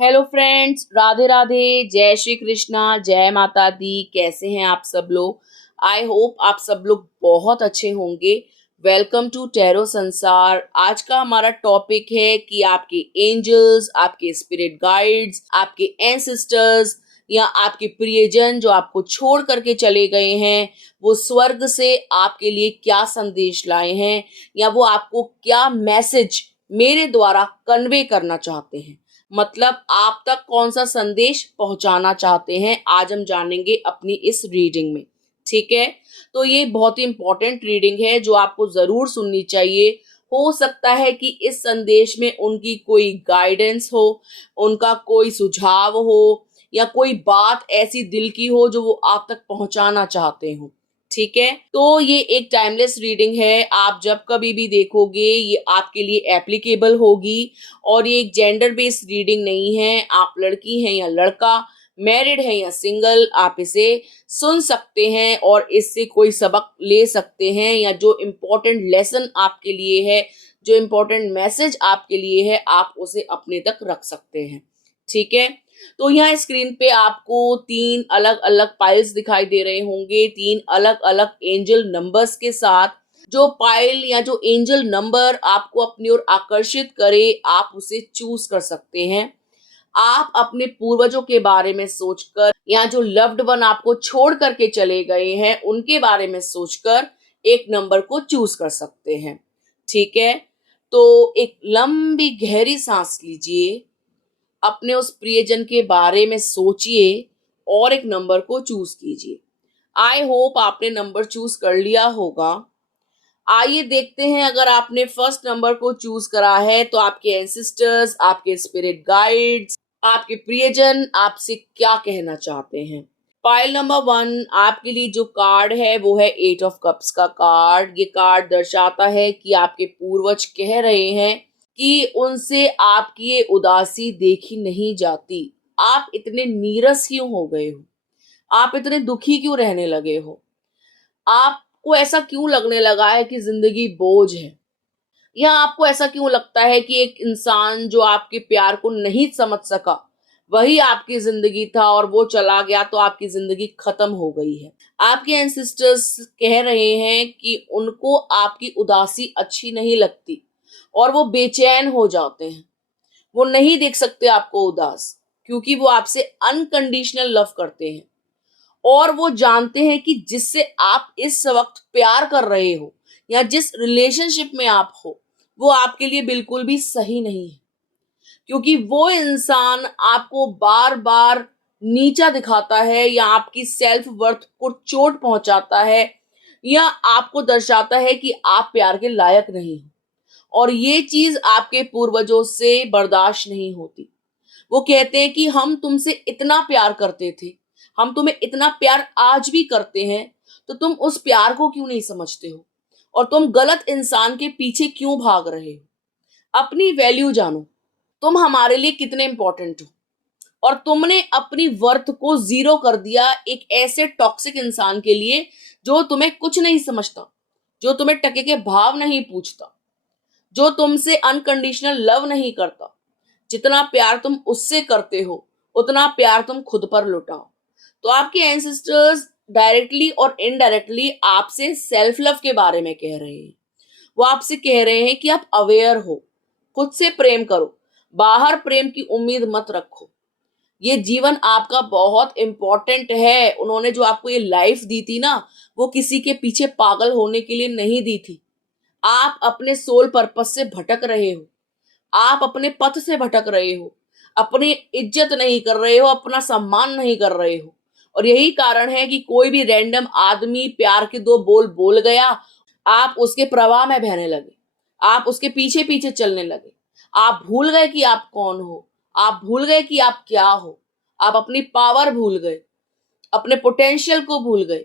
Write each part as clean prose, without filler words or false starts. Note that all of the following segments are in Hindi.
हेलो फ्रेंड्स, राधे राधे, जय श्री कृष्णा, जय माता दी। कैसे हैं आप सब लोग? आई होप आप सब लोग बहुत अच्छे होंगे। वेलकम टू टैरो संसार। आज का हमारा टॉपिक है कि आपके एंजल्स, आपके स्पिरिट गाइड्स, आपके एंसेस्टर्स या आपके प्रियजन जो आपको छोड़ करके चले गए हैं, वो स्वर्ग से आपके लिए क्या संदेश लाए हैं या वो आपको क्या मैसेज मेरे द्वारा कन्वे करना चाहते हैं। मतलब आप तक कौन सा संदेश पहुंचाना चाहते हैं, आज हम जानेंगे अपनी इस रीडिंग में। ठीक है, तो ये बहुत ही इंपॉर्टेंट रीडिंग है जो आपको जरूर सुननी चाहिए। हो सकता है कि इस संदेश में उनकी कोई गाइडेंस हो, उनका कोई सुझाव हो या कोई बात ऐसी दिल की हो जो वो आप तक पहुंचाना चाहते हो। ठीक है, तो ये एक टाइमलेस रीडिंग है। आप जब कभी भी देखोगे ये आपके लिए एप्लीकेबल होगी। और ये एक जेंडर बेस्ड रीडिंग नहीं है। आप लड़की हैं या लड़का, मैरिड है या सिंगल, आप इसे सुन सकते हैं और इससे कोई सबक ले सकते हैं या जो इम्पोर्टेंट लेसन आपके लिए है, जो इम्पोर्टेंट मैसेज आपके लिए है, आप उसे अपने तक रख सकते हैं। ठीक है, तो यहाँ स्क्रीन पे आपको 3 अलग अलग पाइल्स दिखाई दे रहे होंगे, 3 अलग अलग एंजल नंबर्स के साथ। जो पाइल या जो एंजल नंबर आपको अपनी ओर आकर्षित करे, आप उसे चूज कर सकते हैं। आप अपने पूर्वजों के बारे में सोचकर या जो लव्ड वन आपको छोड़ करके चले गए हैं उनके बारे में सोचकर एक नंबर को चूज कर सकते हैं। ठीक है, तो एक लंबी गहरी सांस लीजिए, अपने उस प्रियजन के बारे में सोचिए और एक नंबर को चूज कीजिए। आई होप आपने नंबर चूज कर लिया होगा। आइए देखते हैं, अगर आपने फर्स्ट नंबर को चूज करा है तो आपके एंसेस्टर्स, आपके स्पिरिट गाइड्स, आपके प्रियजन आपसे क्या कहना चाहते हैं। पाइल नंबर 1, आपके लिए जो कार्ड है वो है 8 ऑफ कप्स का कार्ड। ये कार्ड दर्शाता है कि आपके पूर्वज कह रहे हैं कि उनसे आपकी ये उदासी देखी नहीं जाती। आप इतने नीरस क्यों हो गए हो? आप इतने दुखी क्यों रहने लगे हो? आपको ऐसा क्यों लगने लगा है कि जिंदगी बोझ है? या आपको ऐसा क्यों लगता है कि एक इंसान जो आपके प्यार को नहीं समझ सका वही आपकी जिंदगी था और वो चला गया तो आपकी जिंदगी खत्म हो गई है? आपके एंसेस्टर्स कह रहे हैं कि उनको आपकी उदासी अच्छी नहीं लगती और वो बेचैन हो जाते हैं। वो नहीं देख सकते आपको उदास, क्योंकि वो आपसे अनकंडीशनल लव करते हैं और वो जानते हैं कि जिससे आप इस वक्त प्यार कर रहे हो या जिस रिलेशनशिप में आप हो वो आपके लिए बिल्कुल भी सही नहीं है। क्योंकि वो इंसान आपको बार बार नीचा दिखाता है या आपकी सेल्फ वर्थ को चोट पहुंचाता है या आपको दर्शाता है कि आप प्यार के लायक नहीं हो। और ये चीज आपके पूर्वजों से बर्दाश्त नहीं होती। वो कहते हैं कि हम तुमसे इतना प्यार करते थे, हम तुम्हें इतना प्यार आज भी करते हैं, तो तुम उस प्यार को क्यों नहीं समझते हो और तुम गलत इंसान के पीछे क्यों भाग रहे हो? अपनी वैल्यू जानो, तुम हमारे लिए कितने इंपॉर्टेंट हो। और तुमने अपनी वर्थ को जीरो कर दिया एक ऐसे टॉक्सिक इंसान के लिए जो तुम्हें कुछ नहीं समझता, जो तुम्हें टके के भाव नहीं पूछता, जो तुमसे अनकंडीशनल लव नहीं करता। जितना प्यार तुम उससे करते हो उतना प्यार तुम खुद पर लुटाओ। तो आपके एंसेस्टर्स डायरेक्टली और इनडायरेक्टली आपसे सेल्फ लव के बारे में कह रहे हैं। वो आपसे कह रहे हैं कि आप अवेयर हो, खुद से प्रेम करो, बाहर प्रेम की उम्मीद मत रखो। ये जीवन आपका बहुत इंपॉर्टेंट है। उन्होंने जो आपको ये लाइफ दी थी ना, वो किसी के पीछे पागल होने के लिए नहीं दी थी। आप अपने सोल पर्पस से भटक रहे हो, आप अपने पथ से भटक रहे हो, अपनी इज्जत नहीं कर रहे हो, अपना सम्मान नहीं कर रहे हो। और यही कारण है कि कोई भी रैंडम आदमी प्यार के 2 बोल बोल गया, आप उसके प्रवाह में बहने लगे, आप उसके पीछे पीछे चलने लगे। आप भूल गए कि आप कौन हो, आप भूल गए कि आप क्या हो, आप अपनी पावर भूल गए, अपने पोटेंशियल को भूल गए।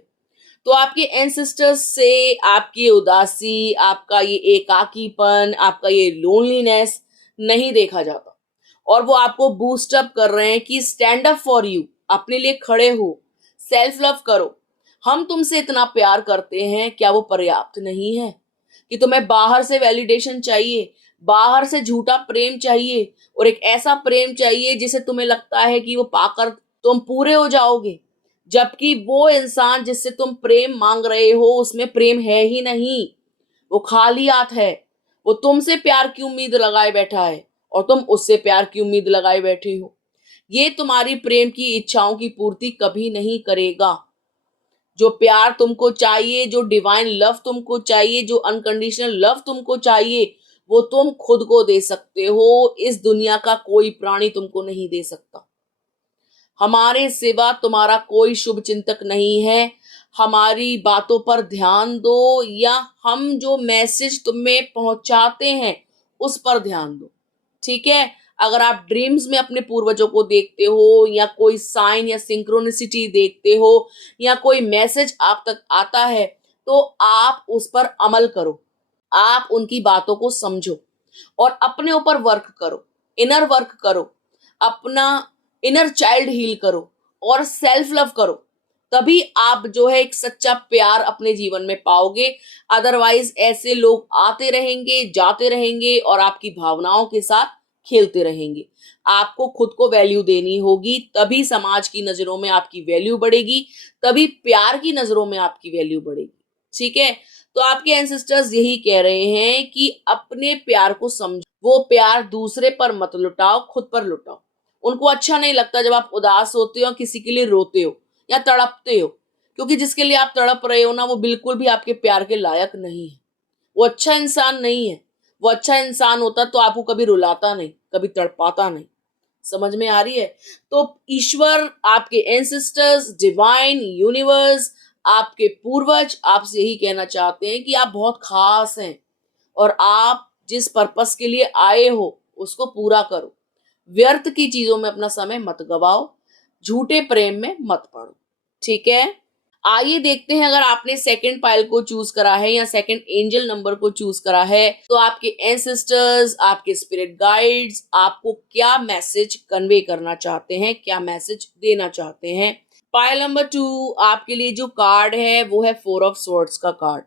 तो आपके एंसेस्टर्स से आपकी उदासी, आपका ये एकाकीपन, आपका ये लोनलीनेस नहीं देखा जाता और वो आपको बूस्ट अप कर रहे हैं कि स्टैंड अप फॉर यू, अपने लिए खड़े हो, सेल्फ लव करो। हम तुमसे इतना प्यार करते हैं, क्या वो पर्याप्त नहीं है कि तुम्हें बाहर से वैलिडेशन चाहिए? बाहर से झूठा प्रेम चाहिए और एक ऐसा प्रेम चाहिए जिसे तुम्हें लगता है कि वो पाकर तुम पूरे हो जाओगे, जबकि वो इंसान जिससे तुम प्रेम मांग रहे हो उसमें प्रेम है ही नहीं, वो खालियात है। वो तुमसे प्यार की उम्मीद लगाए बैठा है और तुम उससे प्यार की उम्मीद लगाए बैठे हो। ये तुम्हारी प्रेम की इच्छाओं की पूर्ति कभी नहीं करेगा। जो प्यार तुमको चाहिए, जो डिवाइन लव तुमको चाहिए, जो अनकंडीशनल लव तुमको चाहिए, वो तुम खुद को दे सकते हो। इस दुनिया का कोई प्राणी तुमको नहीं दे सकता। हमारे सिवा तुम्हारा कोई शुभ चिंतक नहीं है। हमारी बातों पर ध्यान दो, या हम जो मैसेज तुम्हें पहुंचाते हैं उस पर ध्यान दो। ठीक है। अगर आप ड्रीम्स में अपने पूर्वजों को देखते हो, या कोई साइन या सिंक्रोनिसिटी देखते हो, या कोई मैसेज आप तक आता है, तो आप उस पर अमल करो। आप उनकी बातों को समझो और अपने ऊपर वर्क करो, इनर वर्क करो, अपना इनर चाइल्ड हील करो और सेल्फ लव करो। तभी आप जो है एक सच्चा प्यार अपने जीवन में पाओगे। अदरवाइज ऐसे लोग आते रहेंगे, जाते रहेंगे और आपकी भावनाओं के साथ खेलते रहेंगे। आपको खुद को वैल्यू देनी होगी, तभी समाज की नजरों में आपकी वैल्यू बढ़ेगी, तभी प्यार की नजरों में आपकी वैल्यू बढ़ेगी। ठीक है। तो आपके एंसेस्टर्स यही कह रहे हैं कि अपने प्यार को समझो। वो प्यार दूसरे पर मत लुटाओ, खुद पर लुटाओ। उनको अच्छा नहीं लगता जब आप उदास होते हो, किसी के लिए रोते हो या तड़पते हो, क्योंकि जिसके लिए आप तड़प रहे हो ना, वो बिल्कुल भी आपके प्यार के लायक नहीं है। वो अच्छा इंसान नहीं है। वो अच्छा इंसान होता तो आपको कभी रुलाता नहीं, कभी तड़पाता नहीं। समझ में आ रही है? तो ईश्वर, आपके एंसेस्टर्स, डिवाइन, यूनिवर्स, आपके पूर्वज आपसे यही कहना चाहते हैं कि आप बहुत खास हैं और आप जिस पर्पस के लिए आए हो उसको पूरा करो। व्यर्थ की चीजों में अपना समय मत गवाओ, झूठे प्रेम में मत पड़ो। ठीक है। आइए देखते हैं, अगर आपने सेकंड पाइल को चूज करा है या सेकंड एंजल नंबर को चूज करा है, तो आपके एंसेस्टर्स, आपके स्पिरिट गाइड्स आपको क्या मैसेज कन्वे करना चाहते हैं, क्या मैसेज देना चाहते हैं। पाइल नंबर 2 आपके लिए जो कार्ड है वो है 4 ऑफ स्वॉर्ड्स का कार्ड।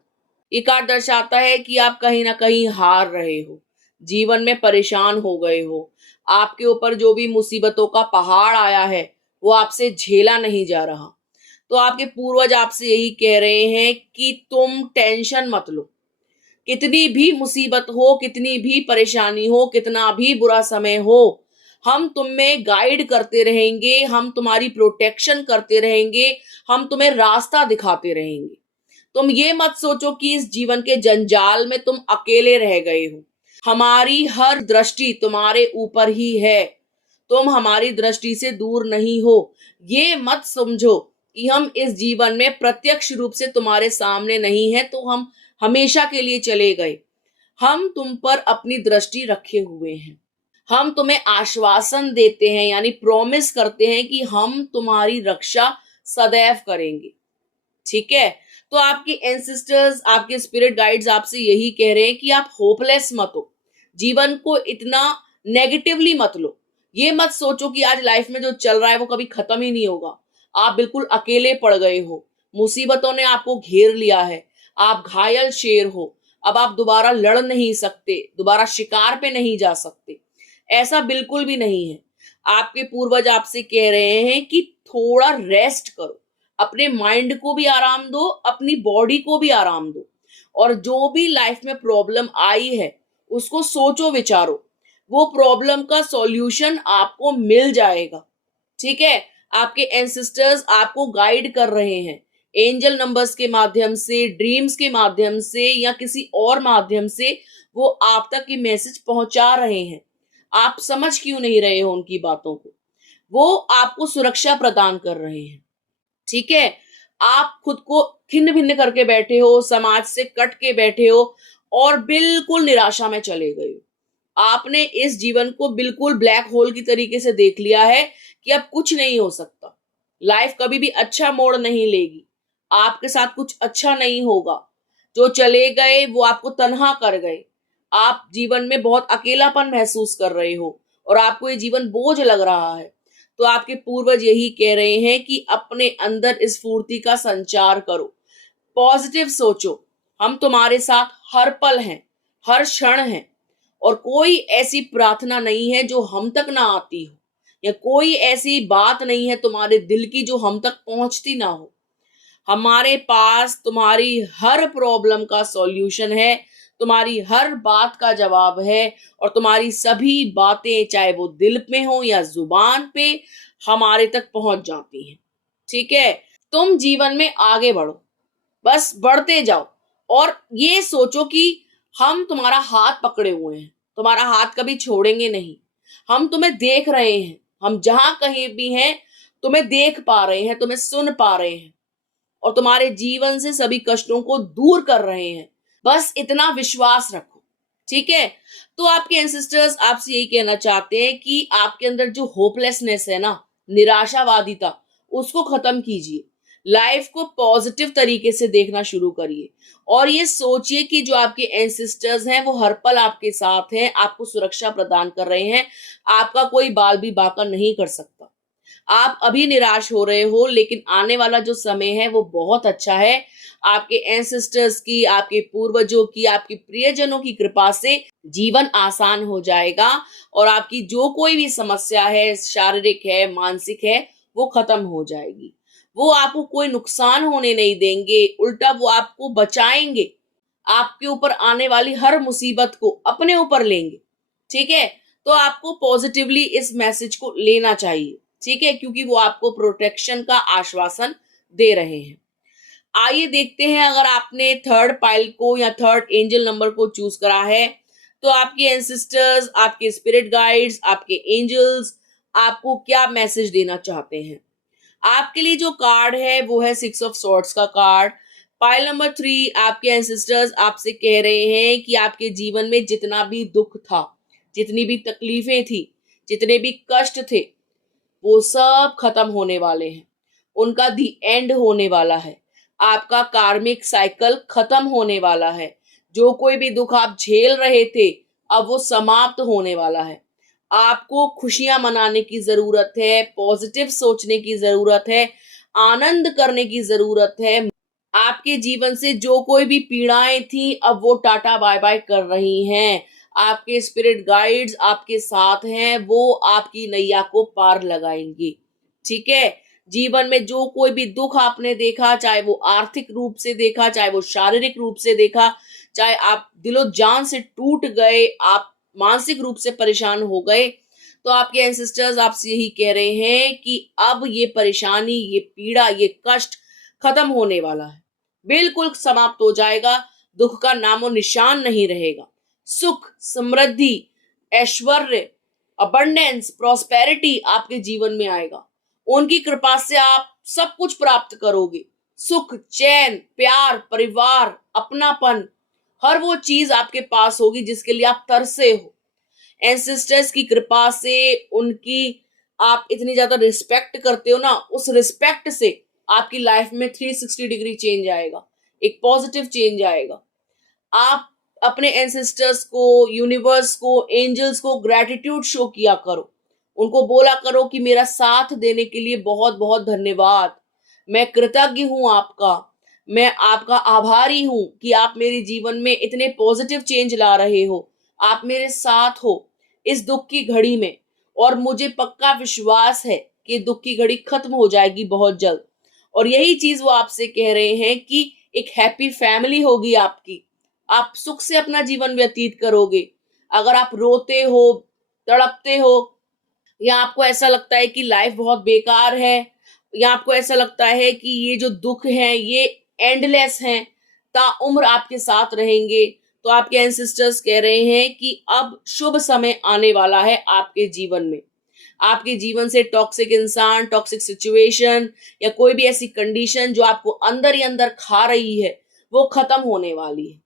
ये कार्ड दर्शाता है कि आप कहीं ना कहीं हार रहे हो, जीवन में परेशान हो गए हो। आपके ऊपर जो भी मुसीबतों का पहाड़ आया है वो आपसे झेला नहीं जा रहा। तो आपके पूर्वज आपसे यही कह रहे हैं कि तुम टेंशन मत लो। कितनी भी मुसीबत हो, कितनी भी परेशानी हो, कितना भी बुरा समय हो, हम तुम्हें गाइड करते रहेंगे, हम तुम्हारी प्रोटेक्शन करते रहेंगे, हम तुम्हें रास्ता दिखाते रहेंगे। तुम ये मत सोचो कि इस जीवन के जंजाल में तुम अकेले रह गए हो। हमारी हर दृष्टि तुम्हारे ऊपर ही है। तुम हमारी दृष्टि से दूर नहीं हो। ये मत समझो कि हम इस जीवन में प्रत्यक्ष रूप से तुम्हारे सामने नहीं है तो हम हमेशा के लिए चले गए। हम तुम पर अपनी दृष्टि रखे हुए हैं। हम तुम्हें आश्वासन देते हैं, यानी प्रॉमिस करते हैं कि हम तुम्हारी रक्षा सदैव करेंगे। ठीक है। तो आपके एंसेस्टर्स, आपके स्पिरिट गाइड्स आपसे यही कह रहे हैं कि आप होपलेस मत हो। जीवन को इतना नेगेटिवली मत लो। ये मत सोचो कि आज लाइफ में जो चल रहा है वो कभी खत्म ही नहीं होगा। आप बिल्कुल अकेले पड़ गए हो, मुसीबतों ने आपको घेर लिया है, आप घायल शेर हो। अब आप दोबारा लड़ नहीं सकते, दोबारा शिकार पे नहीं जा सकते। ऐसा बिल्कुल भी नहीं है। आपके पूर्वज आपसे कह रहे हैं कि थोड़ा रेस्ट करो, अपने माइंड को भी आराम दो, अपनी बॉडी को भी आराम दो, और जो भी लाइफ में प्रॉब्लम आई है उसको सोचो विचारो। वो प्रॉब्लम का सॉल्यूशन आपको मिल जाएगा। ठीक है। आपके एंसेस्टर्स आपको गाइड कर रहे हैं, एंजल नंबर्स के माध्यम से, ड्रीम्स के माध्यम से, या किसी और माध्यम से वो आप तक ये मैसेज पहुंचा रहे हैं। आप समझ क्यों नहीं रहे हो उनकी बातों को? वो आपको सुरक्षा प्रदान कर रहे हैं। ठीक है। आप खुद को खिन्न भिन्न करके बैठे हो, समाज से कट के बैठे हो और बिल्कुल निराशा में चले गए हो। आपने इस जीवन को बिल्कुल ब्लैक होल की तरीके से देख लिया है कि अब कुछ नहीं हो सकता। लाइफ कभी भी अच्छा मोड़ नहीं लेगी, आपके साथ कुछ अच्छा नहीं होगा। जो चले गए वो आपको तन्हा कर गए। आप जीवन में बहुत अकेलापन महसूस कर रहे हो और आपको ये जीवन बोझ लग रहा है। तो आपके पूर्वज यही कह रहे हैं कि अपने अंदर इस फूर्ति का संचार करो, पॉजिटिव सोचो। हम तुम्हारे साथ हर पल हैं, हर क्षण हैं, और कोई ऐसी प्रार्थना नहीं है जो हम तक ना आती हो, या कोई ऐसी बात नहीं है तुम्हारे दिल की जो हम तक पहुंचती ना हो। हमारे पास तुम्हारी हर प्रॉब्लम का सॉल्यूशन है, तुम्हारी हर बात का जवाब है, और तुम्हारी सभी बातें चाहे वो दिल में हो या जुबान पे हमारे तक पहुंच जाती हैं। ठीक है, तुम जीवन में आगे बढ़ो, बस बढ़ते जाओ, और ये सोचो कि हम तुम्हारा हाथ पकड़े हुए हैं, तुम्हारा हाथ कभी छोड़ेंगे नहीं। हम तुम्हें देख रहे हैं, हम जहां कहीं भी हैं तुम्हें देख पा रहे हैं, तुम्हें सुन पा रहे हैं, और तुम्हारे जीवन से सभी कष्टों को दूर कर रहे हैं। बस इतना विश्वास रखो। ठीक है, तो आपके एंसेस्टर्स आपसे यही कहना चाहते हैं कि आपके अंदर जो होपलेसनेस है ना, निराशावादिता, उसको खत्म कीजिए। लाइफ को पॉजिटिव तरीके से देखना शुरू करिए, और ये सोचिए कि जो आपके एंसेस्टर्स हैं वो हर पल आपके साथ हैं, आपको सुरक्षा प्रदान कर रहे हैं। आपका कोई बाल भी बाका नहीं कर सकता। आप अभी निराश हो रहे हो, लेकिन आने वाला जो समय है वो बहुत अच्छा है। आपके एंसेस्टर्स की, आपके पूर्वजों की, आपके प्रियजनों की कृपा से जीवन आसान हो जाएगा, और आपकी जो कोई भी समस्या है, शारीरिक है, मानसिक है, वो खत्म हो जाएगी। वो आपको कोई नुकसान होने नहीं देंगे, उल्टा वो आपको बचाएंगे। आपके ऊपर आने वाली हर मुसीबत को अपने ऊपर लेंगे। ठीक है, तो आपको पॉजिटिवली इस मैसेज को लेना चाहिए। ठीक है, क्योंकि वो आपको प्रोटेक्शन का आश्वासन दे रहे हैं। आइए देखते हैं, अगर आपने थर्ड पाइल को या थर्ड एंजल नंबर को चूज करा है, तो आपके एंसेस्टर्स, आपके स्पिरिट गाइड्स, आपके एंजल्स आपको क्या मैसेज देना चाहते हैं। आपके लिए जो कार्ड है वो है 6 ऑफ सॉर्ड्स का कार्ड। पाइल नंबर 3, आपके एंसेस्टर्स आपसे कह रहे हैं कि आपके जीवन में जितना भी दुख था, जितनी भी तकलीफें थी, जितने भी कष्ट थे, वो सब खत्म होने वाले हैं। उनका दी एंड होने वाला है। आपका कार्मिक साइकिल खत्म होने वाला है। जो कोई भी दुख आप झेल रहे थे, अब वो समाप्त होने वाला है। आपको खुशियां मनाने की जरूरत है, पॉजिटिव सोचने की जरूरत है, आनंद करने की जरूरत है। आपके जीवन से जो कोई भी पीड़ाएं थी, अब वो टाटा बाय बाय कर रही हैं। आपके स्पिरिट गाइड्स आपके साथ हैं, वो आपकी नैया को पार लगाएंगी। ठीक है, जीवन में जो कोई भी दुख आपने देखा, चाहे वो आर्थिक रूप से देखा, चाहे वो शारीरिक रूप से देखा, चाहे आप दिलो जान से टूट गए, आप मानसिक रूप से परेशान हो गए, तो आपके एंसेस्टर्स आपसे यही कह रहे हैं कि अब ये परेशानी, ये पीड़ा, ये कष्ट खत्म होने वाला है, बिल्कुल समाप्त हो जाएगा। दुख का नामो निशान नहीं रहेगा। सुख, समृद्धि, ऐश्वर्य, अबंडेंस, प्रॉस्पेरिटी आपके जीवन में आएगा। उनकी कृपा से आप सब कुछ प्राप्त करोगे। सुख, चैन, प्यार, परिवार, अपनापन, हर वो चीज आपके पास होगी जिसके लिए आप तरसे हो। एंसेस्टर्स की कृपा से, उनकी आप इतनी ज्यादा रिस्पेक्ट करते हो ना, उस रिस्पेक्ट से आपकी लाइफ में 360 डिग्री चेंज आएगा, एक पॉजिटिव चेंज आएगा। आप अपने एंसेस्टर्स को, यूनिवर्स को, एंजल्स को ग्रेटिट्यूड शो किया करो। उनको बोला करो कि मेरा साथ देने के लिए बहुत बहुत धन्यवाद, मैं कृतज्ञ हूं आपका, मैं आपका आभारी हूं कि आप मेरे जीवन में इतने पॉजिटिव चेंज ला रहे हो, आप मेरे साथ हो इस दुख की घड़ी में, और मुझे पक्का विश्वास है कि दुख की घड़ी खत्म हो जाएगी बहुत जल्द। और यही चीज वो आपसे कह रहे हैं कि एक हैप्पी फैमिली होगी आपकी, आप सुख से अपना जीवन व्यतीत करोगे। अगर आप रोते हो, तड़पते हो, या आपको ऐसा लगता है कि लाइफ बहुत बेकार है, या आपको ऐसा लगता है कि ये जो दुख हैं ये एंडलेस हैं, ताउम्र आपके साथ रहेंगे, तो आपके एंसेस्टर्स कह रहे हैं कि अब शुभ समय आने वाला है आपके जीवन में। आपके जीवन से टॉक्सिक इंसान, टॉक्सिक सिचुएशन, या कोई भी ऐसी कंडीशन जो आपको अंदर ही अंदर खा रही है, वो खत्म होने वाली है।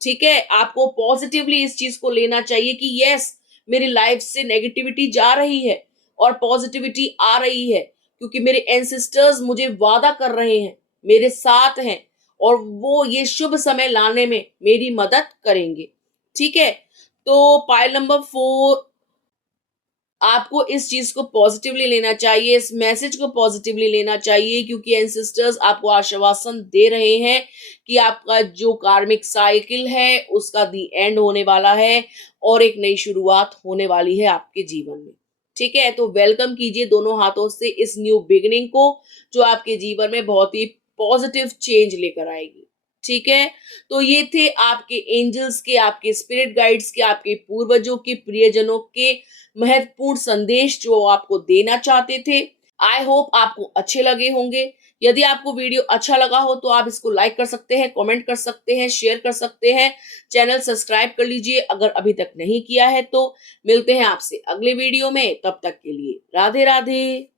ठीक है, आपको पॉजिटिवली इस चीज को लेना चाहिए कि यस, मेरी लाइफ से नेगेटिविटी जा रही है और पॉजिटिविटी आ रही है, क्योंकि मेरे एंसेस्टर्स मुझे वादा कर रहे हैं, मेरे साथ हैं, और वो ये शुभ समय लाने में मेरी मदद करेंगे। ठीक है, तो पाइल नंबर 4 आपको इस चीज को पॉजिटिवली लेना चाहिए, इस मैसेज को पॉजिटिवली लेना चाहिए, क्योंकि एंसेस्टर्स आपको आश्वासन दे रहे हैं कि आपका जो कार्मिक साइकिल है उसका दी एंड होने वाला है और एक नई शुरुआत होने वाली है आपके जीवन में। ठीक है, तो वेलकम कीजिए दोनों हाथों से इस न्यू बिगिनिंग को, जो आपके जीवन में बहुत ही पॉजिटिव चेंज लेकर आएगी। ठीक है, तो ये थे आपके एंजल्स के, आपके स्पिरिट गाइड्स के, आपके पूर्वजों के, प्रियजनों के महत्वपूर्ण संदेश जो आपको देना चाहते थे। आई होप आपको अच्छे लगे होंगे। यदि आपको वीडियो अच्छा लगा हो तो आप इसको लाइक कर सकते हैं, कमेंट कर सकते हैं, शेयर कर सकते हैं, चैनल सब्सक्राइब कर लीजिए अगर अभी तक नहीं किया है तो। मिलते हैं आपसे अगले वीडियो में, तब तक के लिए राधे राधे।